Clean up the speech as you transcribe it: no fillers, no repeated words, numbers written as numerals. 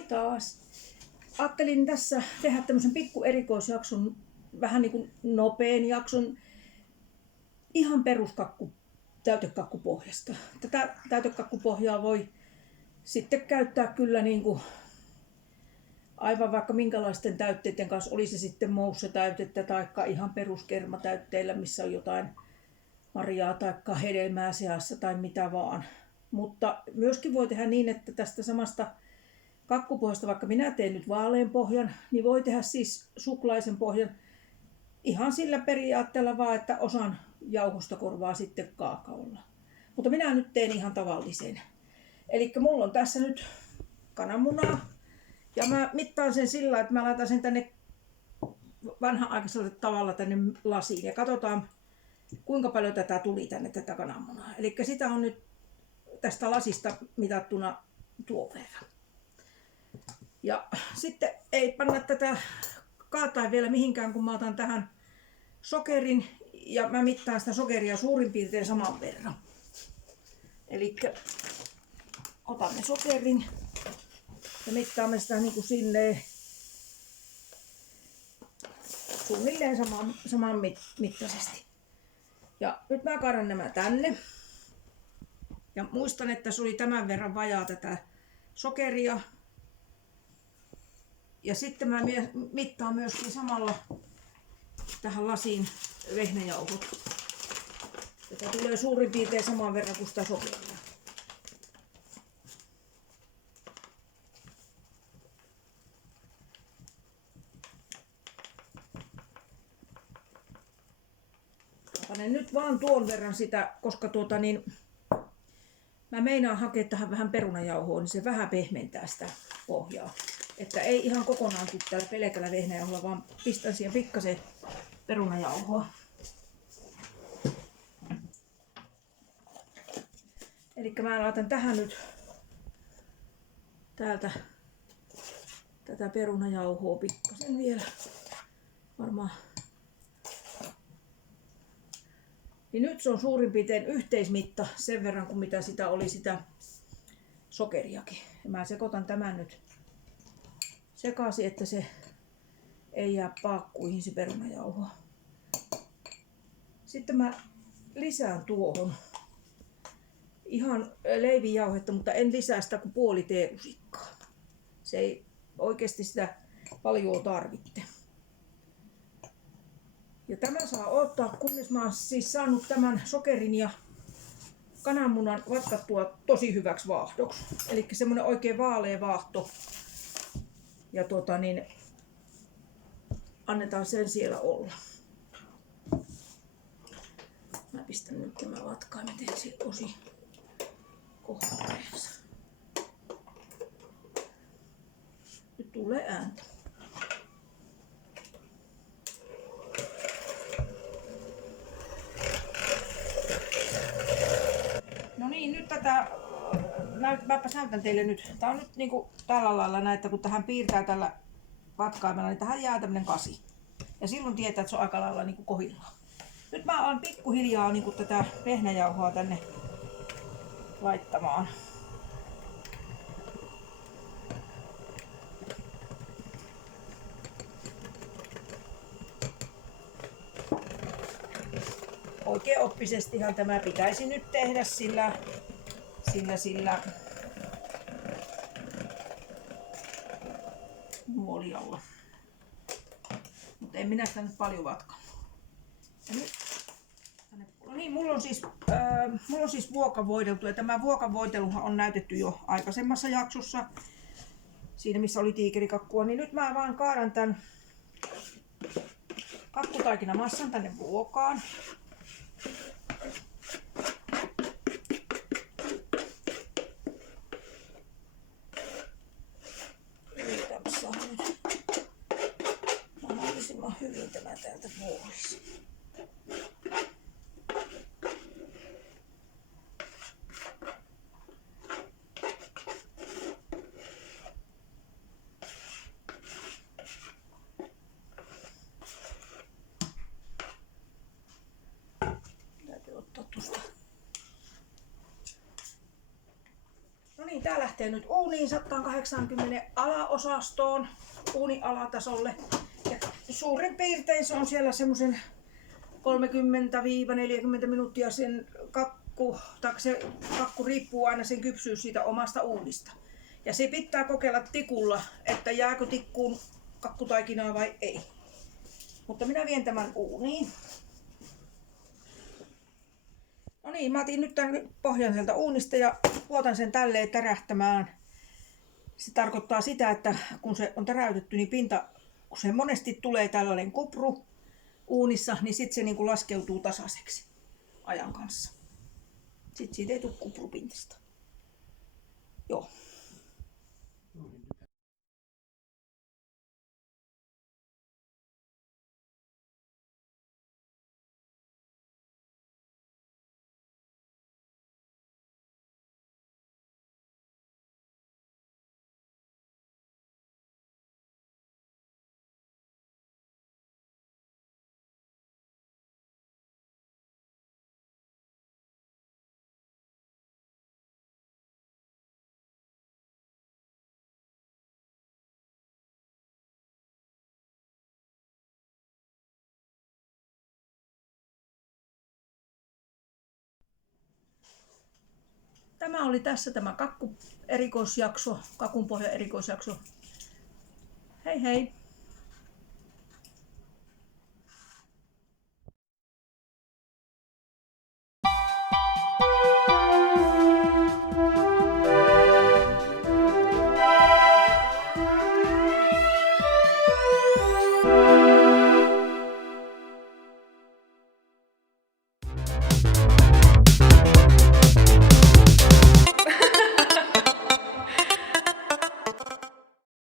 Moi taas. Ajattelin tässä tehdä tämmöisen pikku erikoisjakson, vähän niin kuin nopean jakson, ihan täytekakkupohjasta. Tätä täytekakkupohjaa voi sitten käyttää kyllä niin kuin aivan vaikka minkälaisten täytteiden kanssa, oli se sitten moussetäytettä tai ihan peruskermatäytteillä, missä on jotain marjaa tai hedelmää seassa tai mitä vaan. Mutta myöskin voi tehdä niin, että tästä samasta kakkupohjasta, vaikka minä teen nyt vaalean pohjan, niin voi tehdä siis suklaisen pohjan ihan sillä periaatteella vaan, että osan jauhosta korvaa sitten kaakaolla. Mutta minä nyt teen ihan tavallisen. Eli mulla on tässä nyt kananmunaa ja mä mittaan sen sillä, että mä laitan sen tänne vanha-aikaisella tavalla tänne lasiin ja katsotaan kuinka paljon tätä tuli tänne tätä kananmunaa. Eli sitä on nyt tästä lasista mitattuna tuon verran. Ja sitten ei panna tätä kaataa vielä mihinkään, kun mä otan tähän sokerin ja mä mittaan sitä sokeria suurin piirtein saman verran. Eli otamme sokerin ja mittaamme sitä niin kuin silleen suunnilleen saman mittaisesti. Ja nyt mä kaadan nämä tänne. Ja muistan, että se oli tämän verran vajaa tätä sokeria. Ja sitten mä mittaan myöskin samalla tähän lasiin vehnäjauhot. Tätä tulee suurin piirtein saman verran kuin sitä sokeria. Panen nyt vaan tuon verran sitä, koska mä meinaan hakea tähän vähän perunajauhoa, niin se vähän pehmentää sitä pohjaa. Että ei ihan kokonaan tule täällä pelkällä vehnäjauholla, vaan pistän siihen pikkasen perunajauhoa. Eli mä laitan tähän nyt täältä tätä perunajauhoa pikkasen vielä. Varmaan. Niin nyt se on suurin piirtein yhteismitta sen verran kuin mitä sitä oli sitä sokeriakin. Ja mä sekoitan tämän nyt sekaisin, että se ei jää paakkuihin se perunajauho. Sitten mä lisään tuohon ihan leivinjauhetta, mutta en lisää sitä kuin puoli teelusikkaa. Se ei oikeasti sitä paljon tarvitse. Ja tämä saa odottaa, kunnes mä oon siis saanut tämän sokerin ja kananmunan vatkattua tosi hyväksi vaahdoksi. Eli semmonen oikein vaalea vaahto. Ja annetaan sen siellä olla. Mä pistän nyt tämä vatkaimet ensin osi kohdallensa. Nyt tulee ääntä. No niin, nyt mäpäs näytän teille nyt. Tää on nyt niinku tällä lailla näin, että kun tähän piirtää tällä vatkaimella, niin tähän jää tämmönen kasi. Ja silloin tietää, että se on aika lailla niinku kohillaan. Nyt mä alan pikkuhiljaa niinku tätä vehnäjauhoa tänne laittamaan. Oikein oppisestihan tämä pitäisi nyt tehdä sillä muolialla. Mutta en minä sitä nyt paljon vatkannut. No niin, mulla on siis vuokavoideltu ja tämä vuokavoiteluhan on näytetty jo aikaisemmassa jaksossa. Siinä missä oli tiikerikakkua, niin nyt mä vaan kaadan tän kakkutaikinamassan tänne vuokaan. Mahdollisimman hyvin tämä täältä pois. Täytyy ottaa tuosta. niin tää lähtee nyt uuniin 180 alaosastoon, uunin alatasolle. Ja suurin piirtein se on siellä semmosen 30-40 minuuttia sen kakku, tai se kakku riippuu aina sen kypsyys siitä omasta uunista. Ja se pitää kokeilla tikulla, että jääkö tikkuun kakkutaikinaa vai ei. Mutta minä vien tämän uuniin. No niin, mä otin nyt tämän pohjan sieltä uunista ja puotan sen tälleen tärähtämään. Se tarkoittaa sitä, että kun se on täräytetty, niin pinta, kun se monesti tulee tällainen kupru uunissa, niin sitten se niin kuin laskeutuu tasaiseksi ajan kanssa. Sitten siitä ei tule kuprupintasta. Joo. Tämä oli tässä tämä kakku erikoisjakso, kakunpohja erikoisjakso. Hei hei!